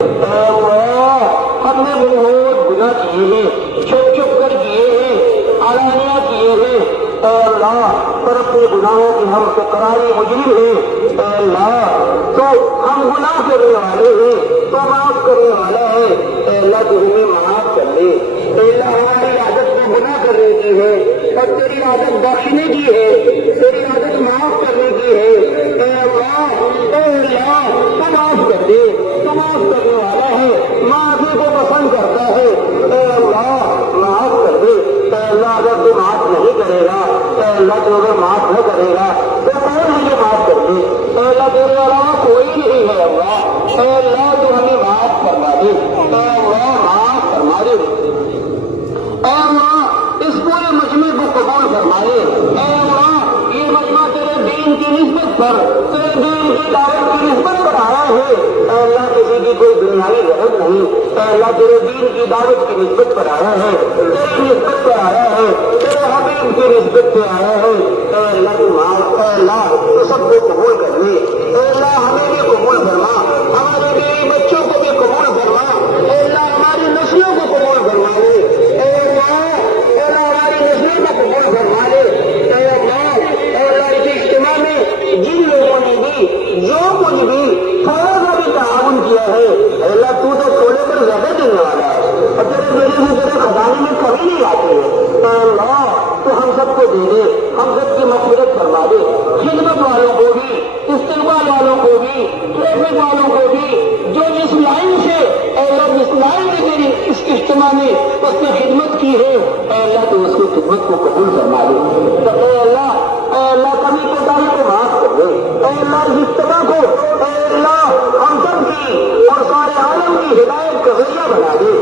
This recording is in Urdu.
ہم نے بہت گناہ کیے ہیں، چھپ چھپ کر کیے ہیں، علانیہ کیے ہیں، اے اللہ پر اپنے گناہوں کی ہم تکراری مجرم ہیں، اے اللہ تو ہم گناہ کرنے والے ہیں، تو معاف کرنے والا ہے، اے اللہ تو ہمیں معاف کر دے، اے اللہ ہماری عادت کو گناہ کرنے کی ہے اور تیری عادت بخشنے کی ہے، تیری عادت معاف کرنے کی ہے، اے اللہ تو معاف کر دے، تو معاف کرنے والا ہے، معافی کو پسند کرتا ہے، اے اللہ معاف کر دے، اے اللہ اگر تو معاف نہیں کرے گا، اے اللہ تو اگر معاف نہ کرے گا تو کون مجھے معاف کر دے، اے اللہ تیرے علاوہ کوئی نہیں ہے اللہ، اے اللہ تو ہمیں معاف کروا دے، اے اللہ معاف فرما دے، اے اللہ اس پورے مجمع کو قبول فرما لے، اے اللہ یہ مجمع تیرے دین کی نسبت پر، تیرے دین کی دعوت کی نسبت پر آیا ہے، اے اللہ کسی کی کوئی دنیاوی غرض نہیں، اے اللہ تیرے دین کی دعوت کی نسبت پر آیا ہے، تیری نسبت پر آیا ہے، تیرے حبیب کی نسبت پہ آیا ہے، اے اللہ تو معاف، اے اللہ تو سب کو قبول کر لے، اے اللہ ہمیں بھی قبول فرما، ہمارے بیوی بچوں کو بھی قبول فرما، اے اللہ ہماری نسلوں کو قبول فرما لے، اے اللہ ہماری نسلوں کو قبول فرما لے، اے اللہ اس اجتماع میں جن لوگوں نے بھی جو کچھ بھی تھوڑا سا بھی تعاون کیا ہے، اے اللہ تو تھوڑے پر زیادہ دینے والا ہے اور تیرے میرے میں تیرے خزانے میں کمی نہیں آتی ہے، اے اللہ تو ہم سب کو دے دے، ہم سب کی مغفرت فرما دے، خدمت والوں کو بھی، استقبال والوں کو بھی، ٹریفک والوں کو بھی، جو جس لائن سے اے اللہ جس لائن میں میری اس اجتماع میں اس نے خدمت کی ہے، اے اللہ تو اس کی خدمت کو قبول فرما دے، تو اے اللہ کمی کوتاہی کو معاف کر دے، اے اللہ اس اجتماع کو اے اللہ ہم سب کی اور سارے عالم کی ہدایت کا ذریعہ بنا دے،